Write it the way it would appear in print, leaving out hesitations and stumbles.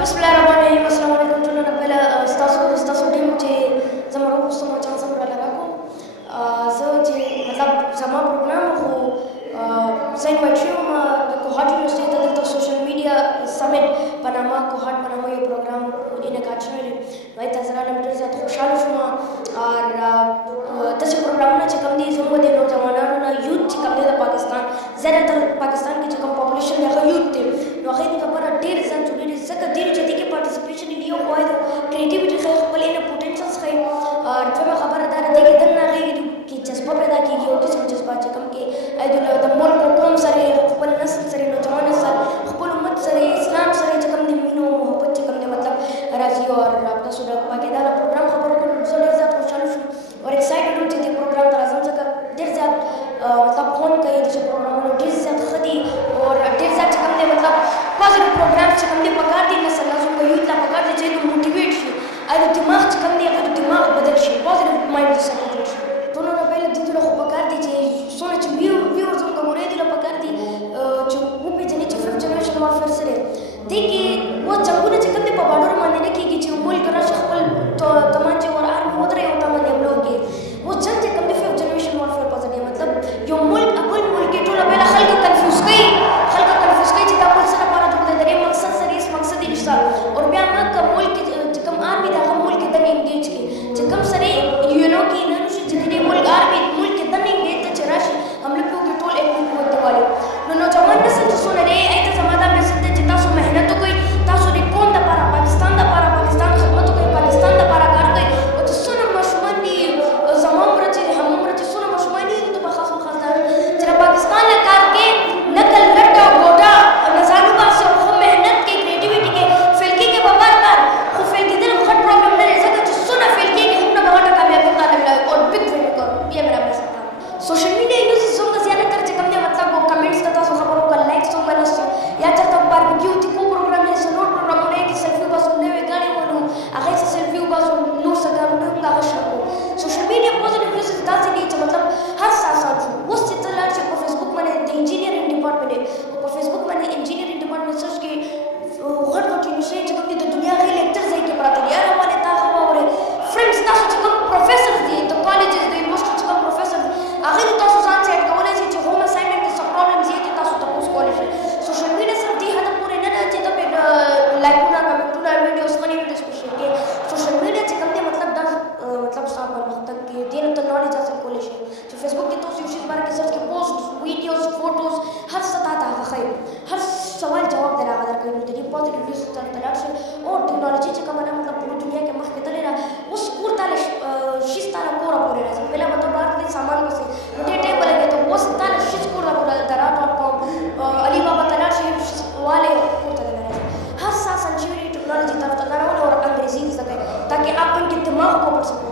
بسم الله الرحمن الرحیم. السلام علیکم ټولو نه پهله ستاسو ټیم چې زما وروسته مو چانس هم راله راکړو. زه چې مطلب زما پروګرام خو زه انوایټ شوی وم د کوهاټ یونیورسټۍ ته دلته سوشل میډیا سمیټ په نامه کوهاټ په نامه یو پروګرام انعقاد شوی دی. نو هغې ته زه راغلم، ډېر زیات خوشحاله شوم. اور داسې پروګرامونه چې کوم دي زموږ د نوجوانانو نه یوت چې کوم دی د پاکستان زیاتره پاکستان کې چې کوم پاپولیشن دی هغه یوت دی. نو هغې ته لپاره ډېر زیات ضروري دی ځکه دې چې دې کې پارټیسپیشن دی یو خو کریټیویټي ښایي، خپل انر پوټینشلز ښایي. دویمه خبره دا ده دې کې دننه هغې کې جذبه پیدا کېږي، یو قسم جذبه چې کوم کې د ملک او قوم سره خپل نسل سره نوجوان نسل خپل امت سره اسلام سره چې کوم د مینو محبت چې کوم دی مطلب راځي. اور تاسو د باقاعده پروګرام خبرو کړو، زه ډېر زیات خوشحاله شوم اور ایکسایټډ وم چې دې پروګرام ته راځم ځکه ډېر زیات مطلب خوند کوي داسې پروګرامونه ډېر زیات ښه دي. اور ډېر زیات چې کوم دی مطلب پازیټیو پروګرام چې کوم دی پکار دي نسل له زموږ یوت له پکار دي چې موټیویټ شي، هغه دماغ چې کوم دی هغه دماغ بدل شي، پازیټیو مایند سره جوړ شي. ټولو نه پهله دې ته خو پکار دي چې څومره چې ویور زموږ ګورې دي له پکار دي چې وپېژني چې ففت جنریشن وارفیر څه دی. دې کې اوس جنګونه چې کوم دی په باډرو باندې نه کېږي چې ملک راشي خپل تمانچې ور آرمي ودرېږي او تا باندې حمله وکړي. اوس جنګ چې کوم دی ففت جنریشن وارفیر په ذریعه مطلب یو ملک بل ملک کې ټوله پهله خلک کنفیوز کوي چې دا ملک څه لپاره جوړ دی، د دې مقصد سره هېڅ مقصد یې نشته. اور بیا هغه ملک چې کوم آرمي دی هغه ملک کې دننه انګېج کړي چې کوم سره یونو کې نه شي چې د دې ملک آرمي ملک کې دننه انګېج ته چې راشي حمله پرې وکړي ټول ایک قوت دیوالي. نو نوجوان نسل چې څونه دی هغې ته زما دا میسج دی چې تاسو محنت وکړئ، تاسو د قوم دپاره پاکستان دپاره پاکستان خدمت وکړئ، پاکستان دپاره کار کوئ. او چې څونه ماشومان دي زما عمره چې همعمره چې څونه ماشومان دي هغو ته به خاص دا چې د پاکستان نه کار کوي، نقل لټه ګوټه نظارو باسي او ښه محنت کوي، کریټیویټي کوي. فیل کېږي به بار بار، خو فیل کېدل هم غټ پرابلم نه دی ځکه چې څونه فیل کېږي هومره به غټه کامیابي تعالی ملاوي اور بګ فیل وکړو. بیا مې رامنځته کړه سوشل میډیا یوزز زموږ زیاتره چې کوم دی مطلب کمنټس ته تاسو خبرو وکړه، لایکس هم ونیسئ یا چېرته باربیکیو چې کوم پروګرام یې څه نور پروګرامونه یې کې سیلفي وباسو، نوې ګاڼې ولو هغې څه سیلفي وباسو، نور څه کارونه وکړو هغه شیر کړو. سوشل میډیا پوزیټیو یوزز داسې دي چې مطلب هر څه آسان شو. اوس چې ته لاړ شې په فیسبوک باندې د انجینرینګ ډپارټمنټ دی، په فیسبوک باندې انجینرینګ ډپارټمنټ سرچ کې غټ غټ یونیورسټۍ چې کوم دي د دنیا هغې لیکچر ځای کې پراته دي. هر باندې تا ښه واورئ فرینډس تاسو چې کوم پروفیسرز دي د کالجز د یونیورسټي چې کوم پروفیسر دي هغې ته تاسو ځان سیټ کولی شئ چې هوم اساینمنټ کې څه پرابلمز یې دي تاسو تپوس کولی شئ. سوشل میډیا صرف دې حد پورې نه ده چې ته پرې لایکونه کمنټونه ویډیوز فني ویډیوز پرې شیر کړې. سوشل میډیا چې کوم دی مطلب دا مطلب ستا پرمختګ کې دې نه ته نالج حاصل کولی شئ چې فیسبوک کې تاسو یو شي باره کې سرچ کې پوسټ ویډیوز فوټوز هر څه تا ته هغه ښایي، هر سوال جواب دی هغه درکوي. نو د دې پوزیټیو ویوز طرف ته لاړ شئ. او ټیکنالوژي چې کومه ده مطلب پورې دنیا کې مخکې تللې ده، اوس کور ته شي ستا له کوره پورې راځي. پهله به ته بهر کې سامان وسې نو ډېر ټایم به لګېده، اوس تا له شي کور ته پورې dara.com علي بابا ته لاړ شئ والې کور ته درنه راځي. هر څه آسان شوي دي ټیکنالوژي طرف ته لاړ ولې اور انګریزي زده کړئ تاکہ آپ ان کے دماغ کو پڑھ سکو.